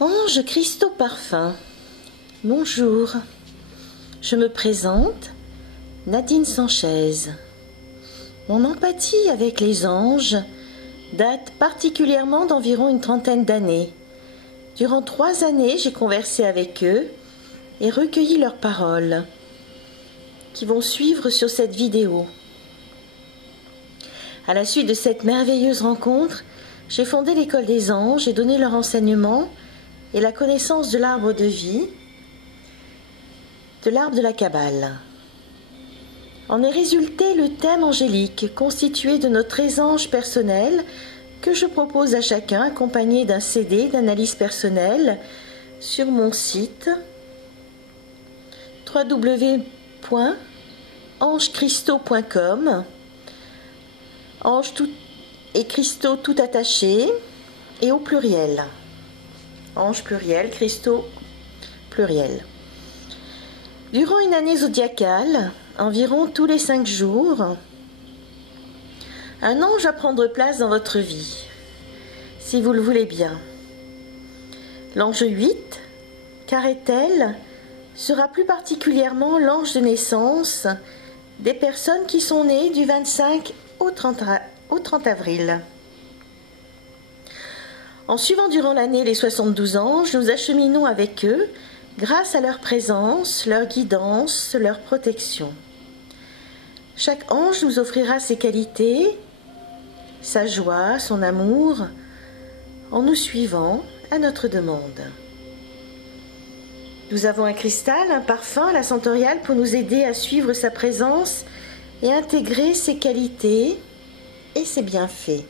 Ange Christo Parfum, bonjour, je me présente, Nadine Sanchez. Mon empathie avec les anges date particulièrement d'environ une trentaine d'années. Durant 3 années, j'ai conversé avec eux et recueilli leurs paroles qui vont suivre sur cette vidéo. À la suite de cette merveilleuse rencontre, j'ai fondé l'école des anges et donné leur enseignement et la connaissance de l'arbre de vie, de l'arbre de la Kabbale. En est résulté le thème angélique constitué de nos 13 anges personnels que je propose à chacun accompagné d'un CD d'analyse personnelle sur mon site www.angechristo.com. Ange tout et Christo tout attaché et au pluriel. Ange pluriel, Christo pluriel. Durant une année zodiacale, environ tous les 5 jours, un ange va prendre place dans votre vie, si vous le voulez bien. L'ange 8, Carétel, sera plus particulièrement l'ange de naissance des personnes qui sont nées du 25 au 30 avril. En suivant durant l'année les 72 anges, nous acheminons avec eux grâce à leur présence, leur guidance, leur protection. Chaque ange nous offrira ses qualités, sa joie, son amour, en nous suivant à notre demande. Nous avons un cristal, un parfum, la centoriale pour nous aider à suivre sa présence et intégrer ses qualités et ses bienfaits.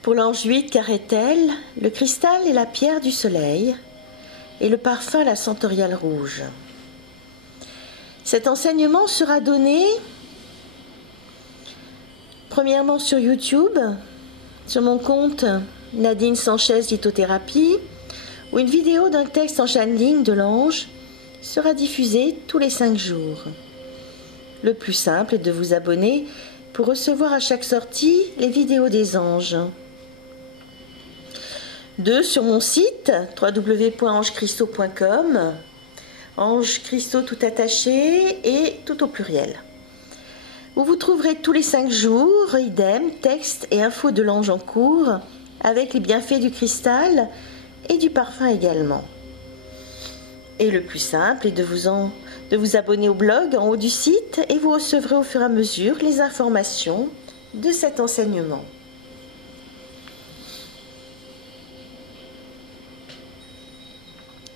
Pour l'ange 8, Carétel, le cristal est la pierre du soleil et le parfum la centoriale rouge. Cet enseignement sera donné premièrement sur YouTube, sur mon compte Nadine Sanchez Lithothérapie, où une vidéo d'un texte en channeling de l'ange sera diffusée tous les 5 jours. Le plus simple est de vous abonner pour recevoir à chaque sortie les vidéos des anges. 2. Sur mon site www.angechristo.com, Ange Christo tout attaché et tout au pluriel, où vous trouverez tous les 5 jours, idem, texte et infos de l'ange en cours, avec les bienfaits du cristal et du parfum également. Et le plus simple est de vous abonner au blog en haut du site et vous recevrez au fur et à mesure les informations de cet enseignement.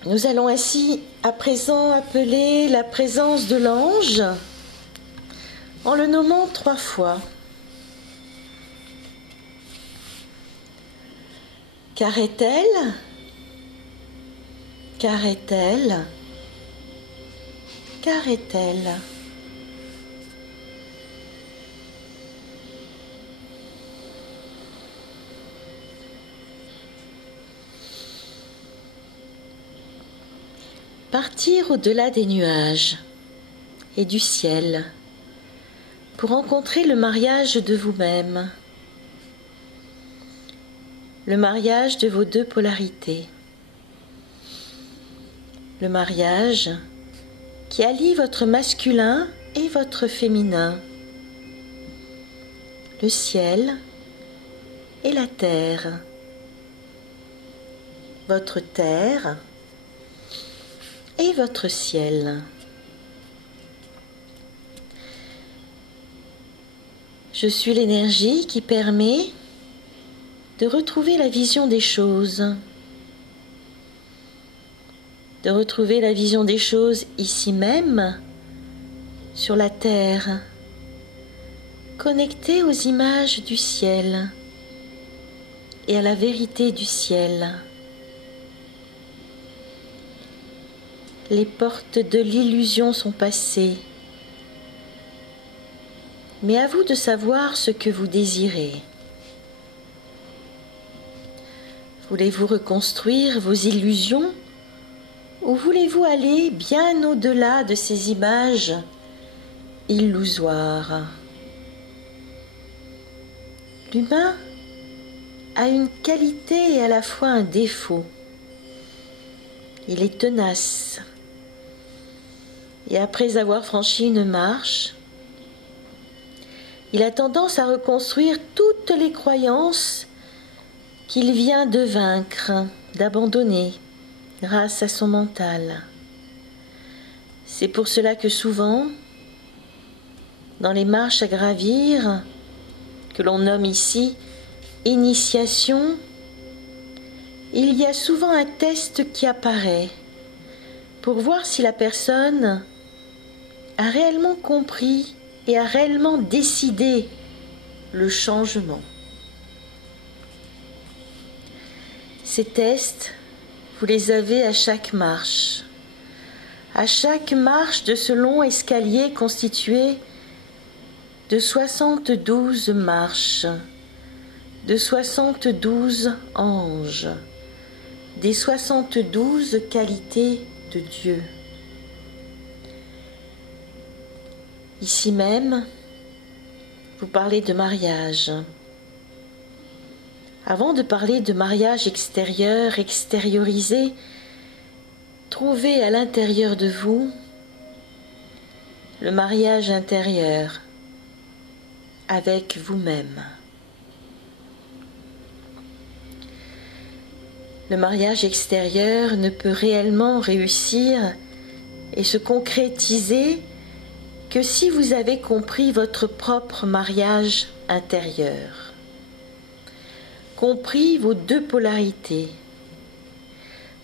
Nous allons ainsi à présent appeler la présence de l'ange en le nommant 3 fois. Carétel, Carétel, Carétel. Partir au-delà des nuages et du ciel pour rencontrer le mariage de vous-même, le mariage de vos 2 polarités, le mariage qui allie votre masculin et votre féminin, le ciel et la terre, votre terre et votre ciel. Je suis l'énergie qui permet de retrouver la vision des choses, de retrouver la vision des choses ici même, sur la terre, connectée aux images du ciel et à la vérité du ciel. Les portes de l'illusion sont passées, mais à vous de savoir ce que vous désirez. Voulez-vous reconstruire vos illusions ou voulez-vous aller bien au-delà de ces images illusoires? L'humain a une qualité et à la fois un défaut. Il est tenace. Et après avoir franchi une marche, il a tendance à reconstruire toutes les croyances qu'il vient de vaincre, d'abandonner, grâce à son mental. C'est pour cela que souvent, dans les marches à gravir, que l'on nomme ici initiation, il y a souvent un test qui apparaît pour voir si la personne a réellement compris et a réellement décidé le changement. Ces tests, vous les avez à chaque marche. À chaque marche de ce long escalier constitué de 72 marches, de 72 anges, des 72 qualités de Dieu. Ici même, vous parlez de mariage. Avant de parler de mariage extérieur, extériorisé, trouvez à l'intérieur de vous le mariage intérieur avec vous-même. Le mariage extérieur ne peut réellement réussir et se concrétiser que si vous avez compris votre propre mariage intérieur, compris vos deux polarités,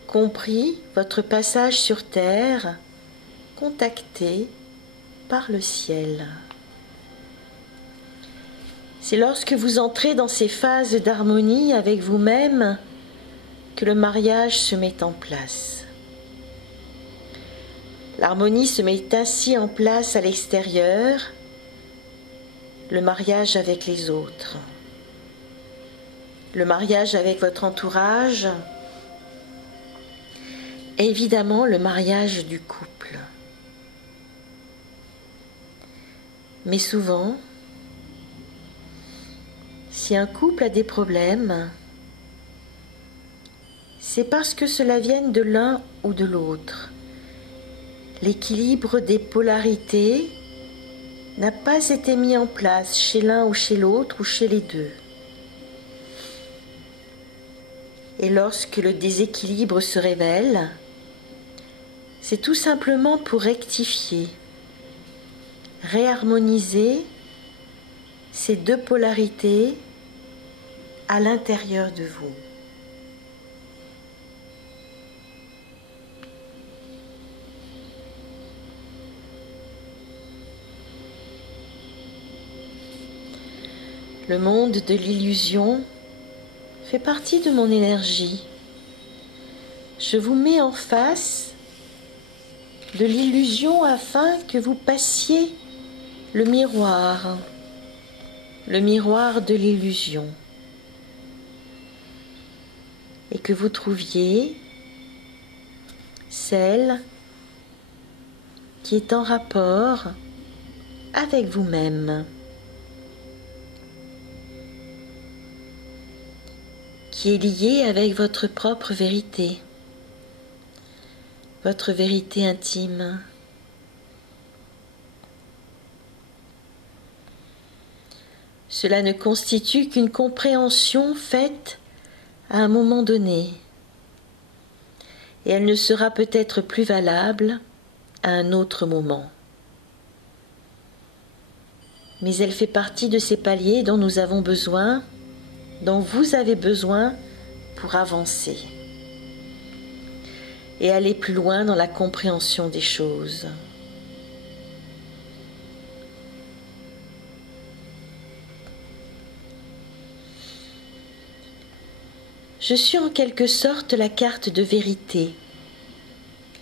compris votre passage sur terre, contacté par le ciel. C'est lorsque vous entrez dans ces phases d'harmonie avec vous-même que le mariage se met en place. L'harmonie se met ainsi en place à l'extérieur, le mariage avec les autres, le mariage avec votre entourage, et évidemment le mariage du couple. Mais souvent, si un couple a des problèmes, c'est parce que cela vient de l'un ou de l'autre. L'équilibre des polarités n'a pas été mis en place chez l'un ou chez l'autre ou chez les deux. Et lorsque le déséquilibre se révèle, c'est tout simplement pour rectifier, réharmoniser ces deux polarités à l'intérieur de vous. Le monde de l'illusion fait partie de mon énergie. Je vous mets en face de l'illusion afin que vous passiez le miroir de l'illusion, et que vous trouviez celle qui est en rapport avec vous-même, qui est liée avec votre propre vérité, votre vérité intime. Cela ne constitue qu'une compréhension faite à un moment donné, et elle ne sera peut-être plus valable à un autre moment. Mais elle fait partie de ces paliers dont nous avons besoin, dont vous avez besoin pour avancer et aller plus loin dans la compréhension des choses. Je suis en quelque sorte la carte de vérité,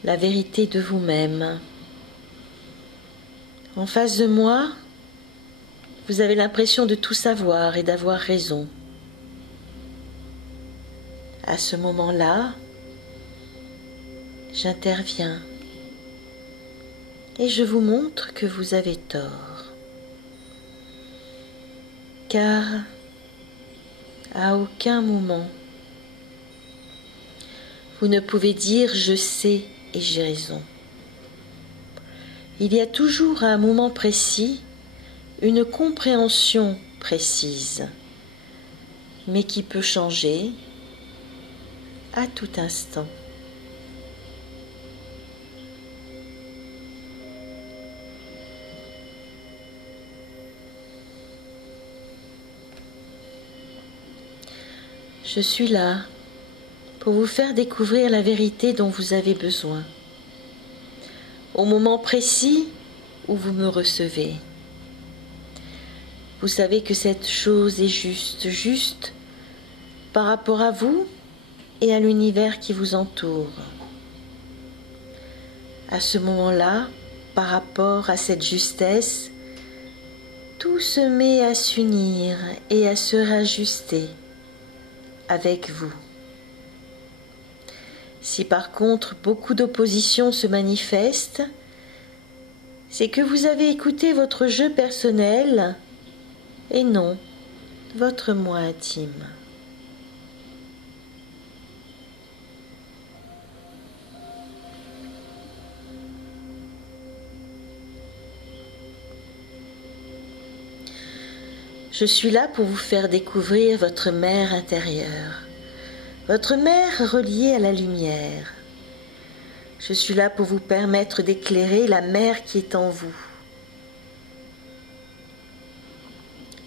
la vérité de vous-même. En face de moi, vous avez l'impression de tout savoir et d'avoir raison. À ce moment-là, j'interviens et je vous montre que vous avez tort. Car À aucun moment, vous ne pouvez dire « je sais et j'ai raison ». Il y a toujours à un moment précis une compréhension précise, mais qui peut changer à tout instant. Je suis là pour vous faire découvrir la vérité dont vous avez besoin, au moment précis où vous me recevez. Vous savez que cette chose est juste par rapport à vous et à l'univers qui vous entoure. À ce moment-là, par rapport à cette justesse, tout se met à s'unir et à se rajuster avec vous. Si par contre beaucoup d'opposition se manifeste, c'est que vous avez écouté votre jeu personnel et non votre moi intime. Je suis là pour vous faire découvrir votre mère intérieure, votre mère reliée à la lumière. Je suis là pour vous permettre d'éclairer la mère qui est en vous.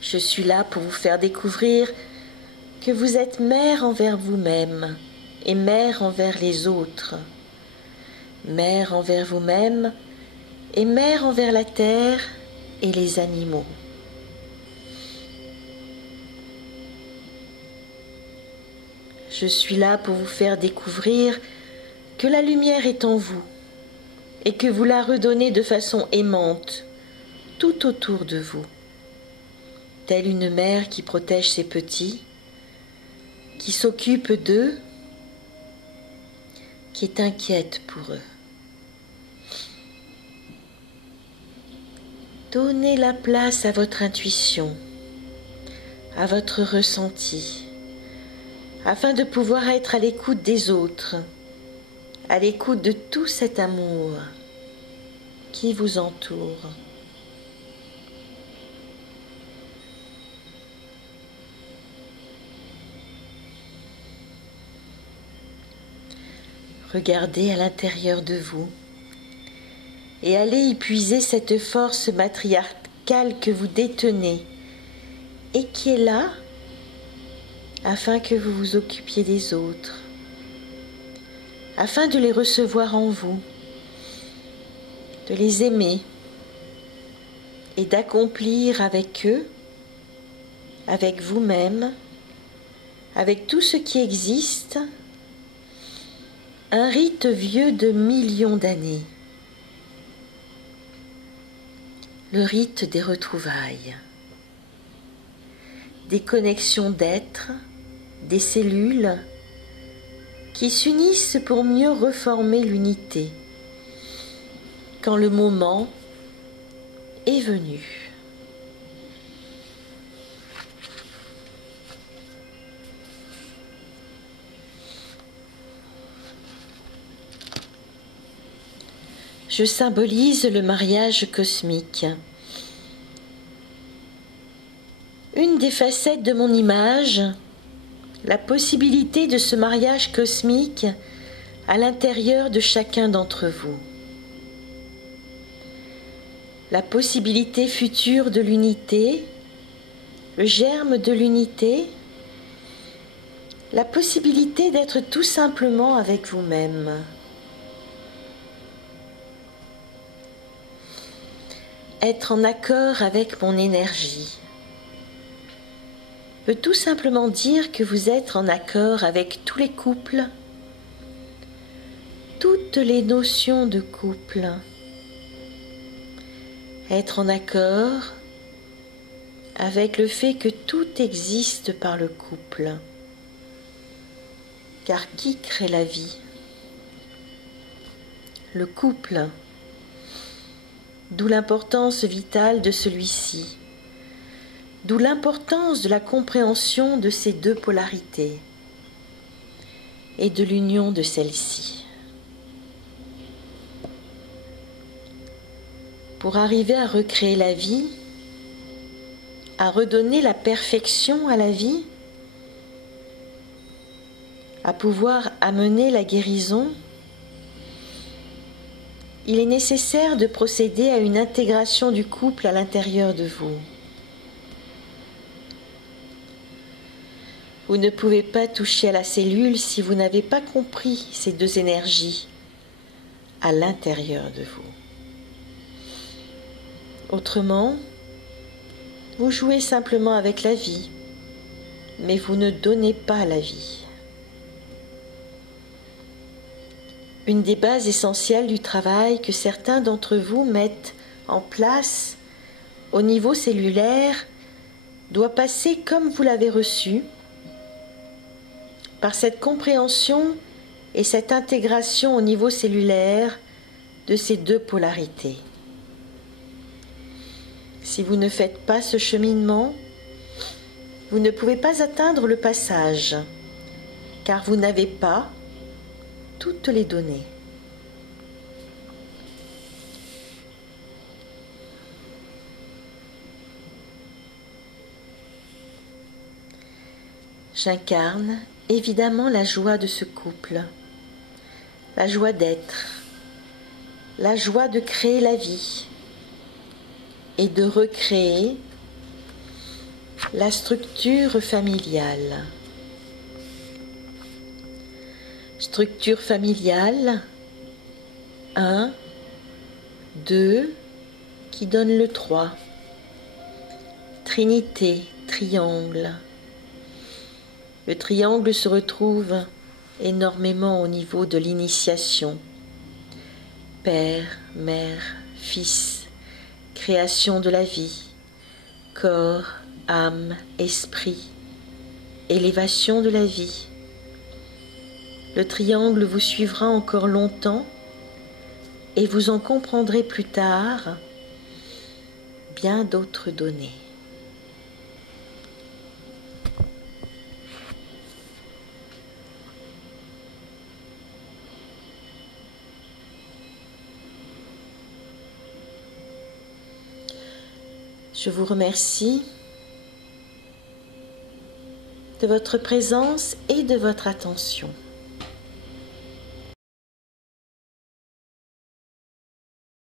Je suis là pour vous faire découvrir que vous êtes mère envers vous-même et mère envers les autres, mère envers vous-même et mère envers la terre et les animaux. Je suis là pour vous faire découvrir que la lumière est en vous et que vous la redonnez de façon aimante tout autour de vous, telle une mère qui protège ses petits, qui s'occupe d'eux, qui est inquiète pour eux. Donnez la place à votre intuition, à votre ressenti, afin de pouvoir être à l'écoute des autres, à l'écoute de tout cet amour qui vous entoure. Regardez à l'intérieur de vous et allez y puiser cette force matriarcale que vous détenez et qui est là afin que vous vous occupiez des autres, afin de les recevoir en vous, de les aimer et d'accomplir avec eux, avec vous-même, avec tout ce qui existe, un rite vieux de millions d'années, le rite des retrouvailles, des connexions d'êtres, des cellules qui s'unissent pour mieux reformer l'unité quand le moment est venu. Je symbolise le mariage cosmique. Une des facettes de mon image, la possibilité de ce mariage cosmique à l'intérieur de chacun d'entre vous. La possibilité future de l'unité, le germe de l'unité, la possibilité d'être tout simplement avec vous-même. Être en accord avec mon énergie peut tout simplement dire que vous êtes en accord avec tous les couples, toutes les notions de couple. Être en accord avec le fait que tout existe par le couple. Car qui crée la vie? Le couple. D'où l'importance vitale de celui-ci. D'où l'importance de la compréhension de ces deux polarités et de l'union de celles-ci. Pour arriver à recréer la vie, à redonner la perfection à la vie, à pouvoir amener la guérison, il est nécessaire de procéder à une intégration du couple à l'intérieur de vous. Vous ne pouvez pas toucher à la cellule si vous n'avez pas compris ces deux énergies à l'intérieur de vous. Autrement, vous jouez simplement avec la vie, mais vous ne donnez pas la vie. Une des bases essentielles du travail que certains d'entre vous mettent en place au niveau cellulaire doit passer comme vous l'avez reçu, par cette compréhension et cette intégration au niveau cellulaire de ces deux polarités. Si vous ne faites pas ce cheminement, vous ne pouvez pas atteindre le passage, car vous n'avez pas toutes les données. J'incarne évidemment la joie de ce couple, la joie d'être, la joie de créer la vie et de recréer la structure familiale. Structure familiale 1, 2, qui donne le 3. Trinité, triangle. Le triangle se retrouve énormément au niveau de l'initiation. Père, mère, fils, création de la vie, corps, âme, esprit, élévation de la vie. Le triangle vous suivra encore longtemps et vous en comprendrez plus tard bien d'autres données. Je vous remercie de votre présence et de votre attention.